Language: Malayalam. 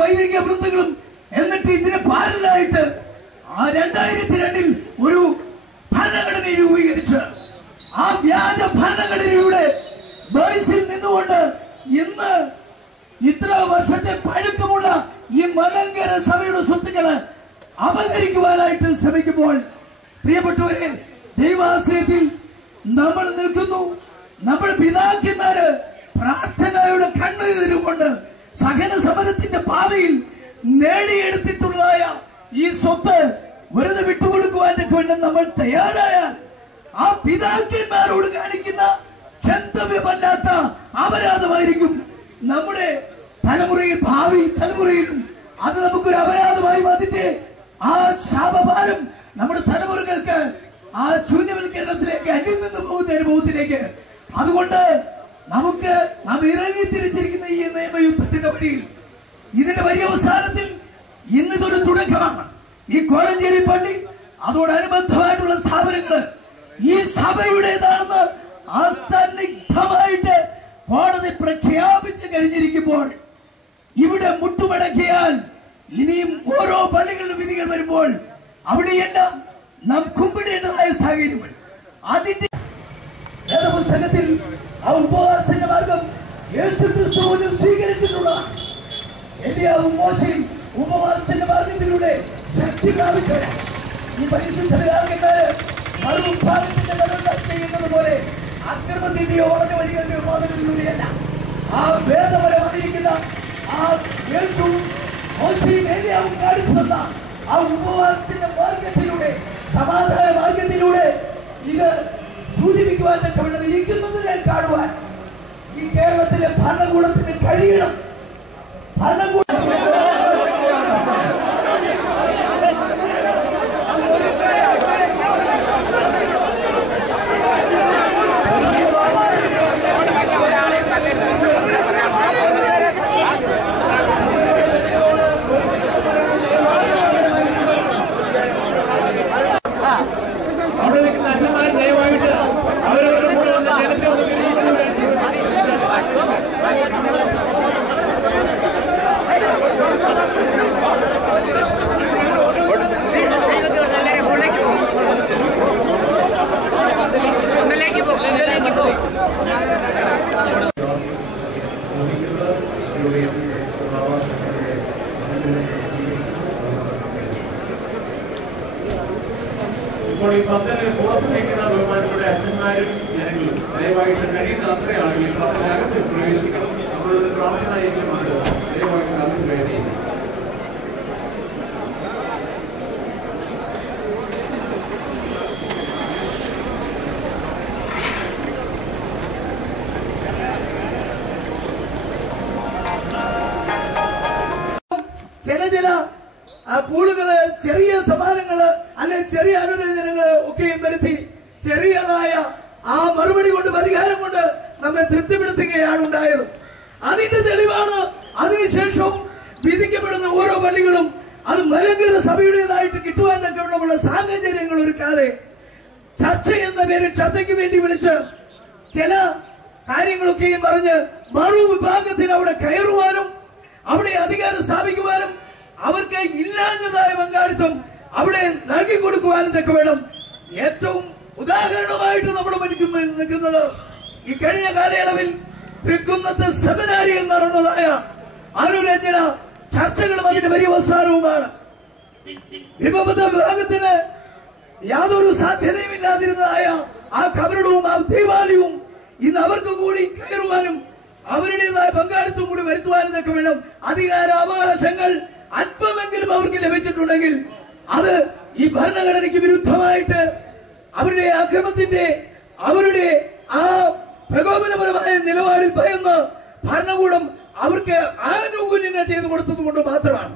വൈദിക വൃന്ദങ്ങളും എന്നിട്ട് ഇതിന് പാരലായിട്ട് 2002 ഒരു ഭരണഘടന രൂപീകരിച്ച് ആ വ്യാജ ഭരണഘടനയുടെ ബേസിൽ നിന്നുകൊണ്ട് ഇന്ന് ഇത്ര വർഷത്തെ പഴക്കമുള്ള ഈ മലങ്കര സഭയുടെ സ്വത്തുക്കള് അപഹരിക്കുവാനായിട്ട് ശ്രമിക്കുമ്പോൾ പ്രിയപ്പെട്ടവരെ, ദൈവാശ്രയത്തിൽ നമ്മൾ നിൽക്കുന്നു. നമ്മൾ പിതാക്കന്മാര് പ്രാർത്ഥനയുടെ കണ്ണുകൊണ്ട് സഹന സമരത്തിന്റെ പാതയിൽ നേടിയെടുത്തിട്ടുള്ളതായ ഈ സ്വത്ത് വെറുതെ വിട്ടുകൊടുക്കുവാനൊക്കെ വേണ്ടി നമ്മൾ തയ്യാറായാൽ ആ പിതാക്കന്മാരോട് കാണിക്കുന്ന ക്ഷന്തവ്യമല്ലാത്ത അപരാധമായിരിക്കും നമ്മുടെ തലമുറയിൽ, ഭാവി തലമുറയിലും അത് നമുക്കൊരു അപരാധമായി അതിന്റെ ആ ശാപഭാരം നമ്മുടെ തലമുറകൾക്ക് ആ ശൂന്യവൽക്കരണത്തിലേക്ക് അന്യം നിന്ന് പോകുന്ന അനുഭവത്തിലേക്ക്. അതുകൊണ്ട് നമുക്ക് നാം ഇറങ്ങി തിരിച്ചിരിക്കുന്ന ഈ നിയമയുദ്ധത്തിന്റെ വഴിയിൽ ഇതിന്റെ വലിയ അവസാനത്തിൽ ഇന്നിതൊരു തുടക്കമാണ്. ഈ കോഴഞ്ചേരി പള്ളി അതോടനുബന്ധമായിട്ടുള്ള സ്ഥാപനങ്ങള് ഈ സഭയുടേതാണെന്ന് അസന്നിഗ്ധമായിട്ട് കോടതി പ്രഖ്യാപിച്ചു കഴിഞ്ഞിരിക്കുമ്പോൾ ഇവിടെ മുട്ടുമടക്കിയാൽ ഇനിയും ഓരോ പള്ളികളിലും വിധികൾ വരുമ്പോൾ അവിടെയെല്ലാം നാം കുമ്പിടേണ്ടതായ സാഹചര്യങ്ങൾ. അതിന്റെ വേദപുസ്തകത്തിൽ ആ ഉപവാസത്തിന്റെ മാർഗം യേശുക്രിസ്തു പോലും സ്വീകരിച്ചിട്ടുള്ളതാണ്. എലിയാവും മോശയും ഉപവാസത്തിന്റെ മാർഗത്തിലൂടെ ശക്തി പ്രാപിച്ചവരാണ്. ഈ പരിശുദ്ധരാകന്മാര് മറുഭാഗത്തിന്റെ കടൽ ചെയ്യുന്നത് പോലെ അക്രമത്തിന്റെയോ വളഞ്ഞ വഴികളുടെയോ മാതൃകയിലൂടെയല്ല, ആ വേദപരമായിരിക്കുന്ന ആ യേശുവും മോശയും ഏലിയാവും കാണിച്ചു തന്ന ആ ഉപവാസത്തിന്റെ മാർഗത്തിലൂടെ, സമാധാന മാർഗത്തിലൂടെ ഇത് സൂചിപ്പിക്കുവാൻ വേണം. ഇരിക്കുന്നതിനെ കാണുവാൻ ഈ കേരളത്തിലെ ഭരണകൂടത്തിന് കഴിയണം. ഭരണകൂടം ഇപ്പോൾ ഈ പന്തലിന് പുറത്ത് നിൽക്കുന്ന ബഹുമാനങ്ങളുടെ അച്ഛന്മാരും ജനങ്ങളും ദയവായിട്ട് കഴിയുന്ന അത്ര ആളുകൾ പന്തലകത്ത് പ്രവേശിക്കണം. നമ്മളൊരു പ്രാർത്ഥന യജ്ഞമാണ്. ദയവായിട്ട് അത് വേണ്ടിയില്ല. ചില പൂളുകള്, ചെറിയ സമ്മാനങ്ങള്, അല്ലെങ്കിൽ ചെറിയ അനുരഞ്ജനങ്ങള് ഒക്കെയും വരുത്തി ചെറിയതായ ആ മറുപടി കൊണ്ട്, പരിഹാരം കൊണ്ട് നമ്മെ തൃപ്തിപ്പെടുത്തുകയാണ് ഉണ്ടായത്. അതിന്റെ തെളിവാണ് അതിനുശേഷവും വിധിക്കപ്പെടുന്ന ഓരോ പള്ളികളും അത് മലങ്കര സഭയുടേതായിട്ട് കിട്ടുവാനൊക്കെ ഉള്ള സാഹചര്യങ്ങൾ ഒരുക്കാതെ ചർച്ച എന്ന പേരിൽ ചർച്ചയ്ക്ക് വേണ്ടി വിളിച്ച് ചില കാര്യങ്ങളൊക്കെയും പറഞ്ഞ് മറുവിഭാഗത്തിന് അവിടെ കയറുവാനും അവിടെ അധികാരം സ്ഥാപിക്കുവാനും അവർക്ക് ഇല്ലാഞ്ഞതായ പങ്കാളിത്തം അവിടെ നൽകി കൊടുക്കുവാനും ഒക്കെ വേണം. ഏറ്റവും ഉദാഹരണമായിട്ട് നമ്മുടെ മുന്നിൽ നിൽക്കുന്നത് ഈ കഴിഞ്ഞ കാലയളവിൽ തൃക്കുന്നത്ത് സെമിനാരിയിൽ നടന്നതായ അനുരഞ്ജന ചർച്ചകളും അതിന്റെ വലിയ അവസാനവുമാണ്. വിമത വിഭാഗത്തിന് യാതൊരു സാധ്യതയും ഇല്ലാതിരുന്നതായ ആ കബറിടവും ആ ദേവാലയവും ഇന്ന് അവർക്ക് കൂടി കയറുവാനും അവരുടേതായ പങ്കാളിത്തം കൂടി വരുത്തുവാനും ഒക്കെ വേണം. അധികാരാവകാശങ്ങൾ അല്പമെങ്കിലും അവർക്ക് ലഭിച്ചിട്ടുണ്ടെങ്കിൽ അത് ഈ ഭരണഘടനയ്ക്ക് വിരുദ്ധമായിട്ട് അവരുടെ അക്രമത്തിന്റെ അവരുടെ ആ പ്രകോപനപരമായ നിലപാടിൽ ഭയന്ന് ഭരണകൂടം അവർക്ക് ആനുകൂല്യങ്ങൾ ചെയ്തു കൊടുത്തത് കൊണ്ട് മാത്രമാണ്.